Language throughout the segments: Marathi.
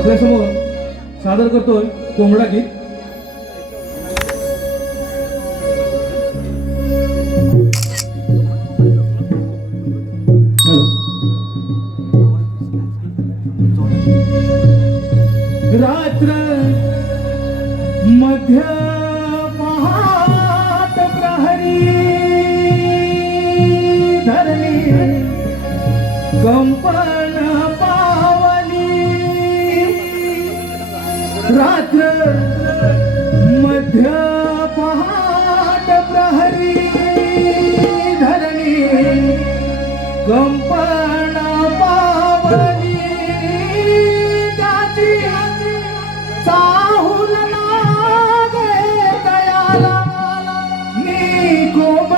आपल्यासमोर सादर करतोय कोंबडा गीत. रात्र मध्या रात्र मध्य पहाट प्रहरी धरणी कंपन पावली त्याची चाहूल लागे दयाला मी कोमळा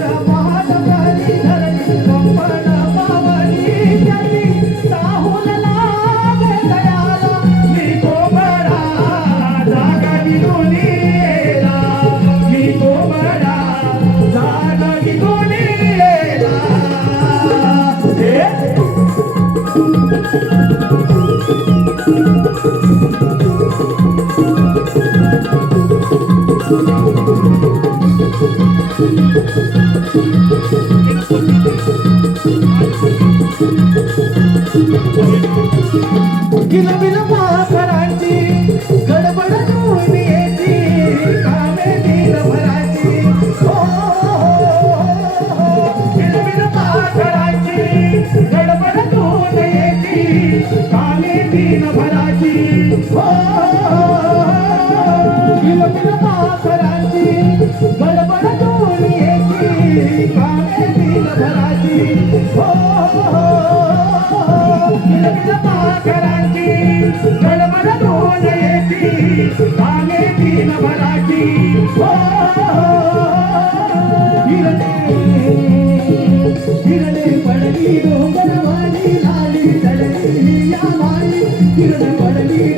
रात्र किलबिल पाखरांची गडबड येती कामे हो, किलबिल गडबड येती कामे हो, किलबिल गडबड येती कामे दिनभराची हो हिरणे हिरणे पडली डोंगरवाणी लाली चढली या माली हिरणे पडली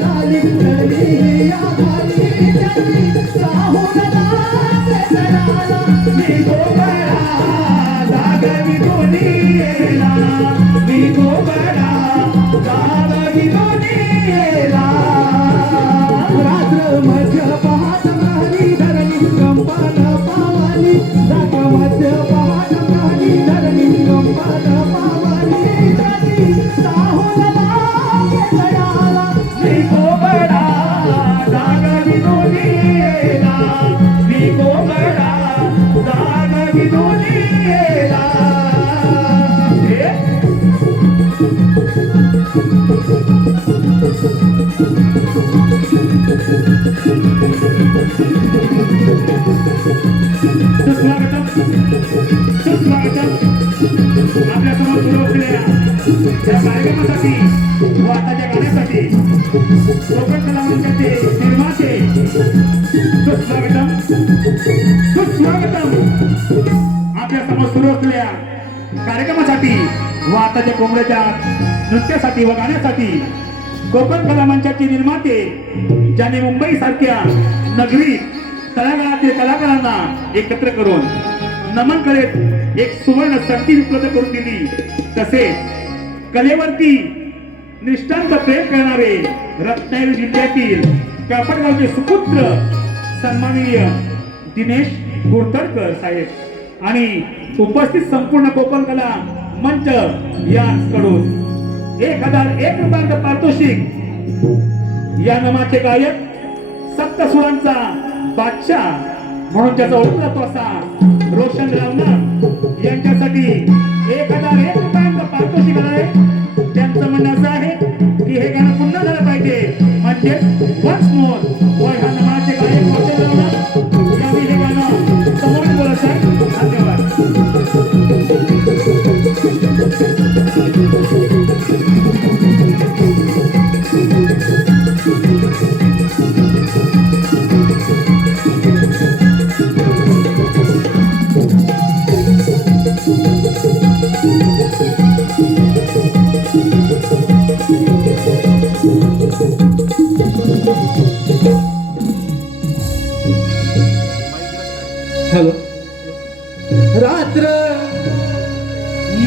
लाली चढली या माली चढली सुस्वागतम सुस्वागतम आपल्यासमोर सुरू असलेल्या कार्यक्रमासाठी व आताच्या गाण्यासाठी कोकण निर्माते सुस्वागतम सुस्वागतम आपल्यासमोर सुरू असलेल्या कार्यक्रमासाठी व आताच्या कोंबड्याच्या नृत्यासाठी व गाण्यासाठी कोकण कला मंचाचे निर्माते ज्याने मुंबई सारख्या नगरीत तळागाळातील कलाकारांना एकत्र करून नमन करीत एक सुवर्ण संधी उपलब्ध करून दिली. तसेच कलेवरती निष्ठांत प्रेम करणारे रत्नागिरी जिल्ह्यातील कापडगावचे सुपुत्र सन्माननीय दिनेश गुरतडकर साहेब आणि उपस्थित संपूर्ण कोकण कला मंच यांकडून एक हजार एक रुपयांचं पारितोषिक या नमाचे गायक सप्तसुरांचा बादशाह म्हणून त्याचा ओळख जातो असा रोशन रावणार यांच्यासाठी एक हजार एक रुपयांचं पारितोषिक आहे. त्यांचं म्हणणं असं आहे की हे गाणं पुन्हा झालं पाहिजे. म्हणजे वन्स मोर रात्र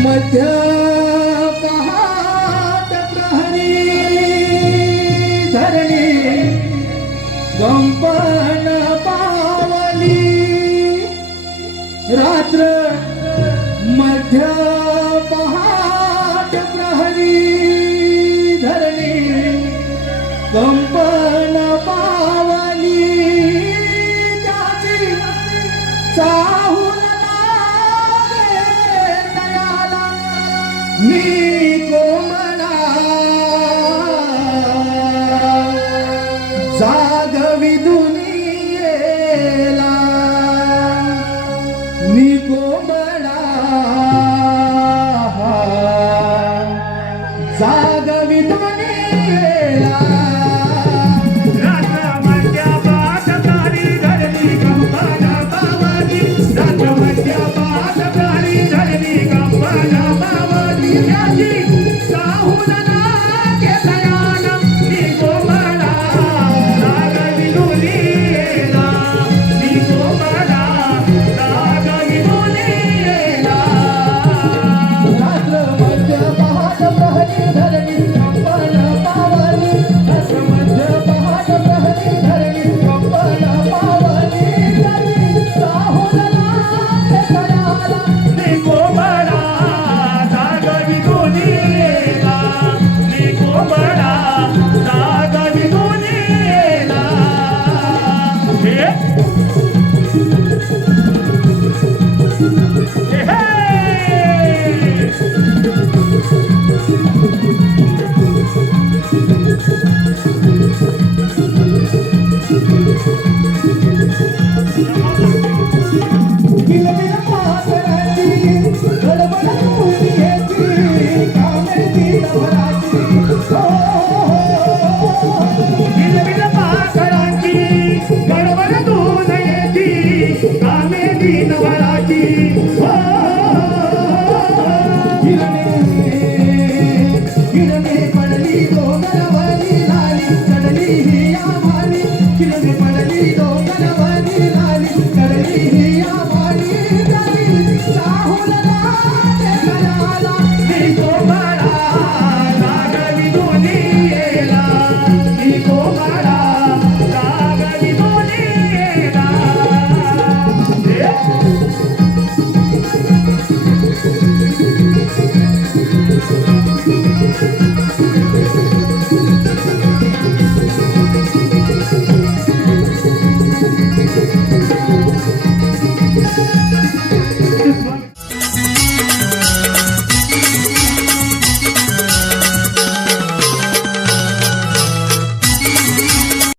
मध्य पहाट प्रहरी धरणी कंपन पावली रात्र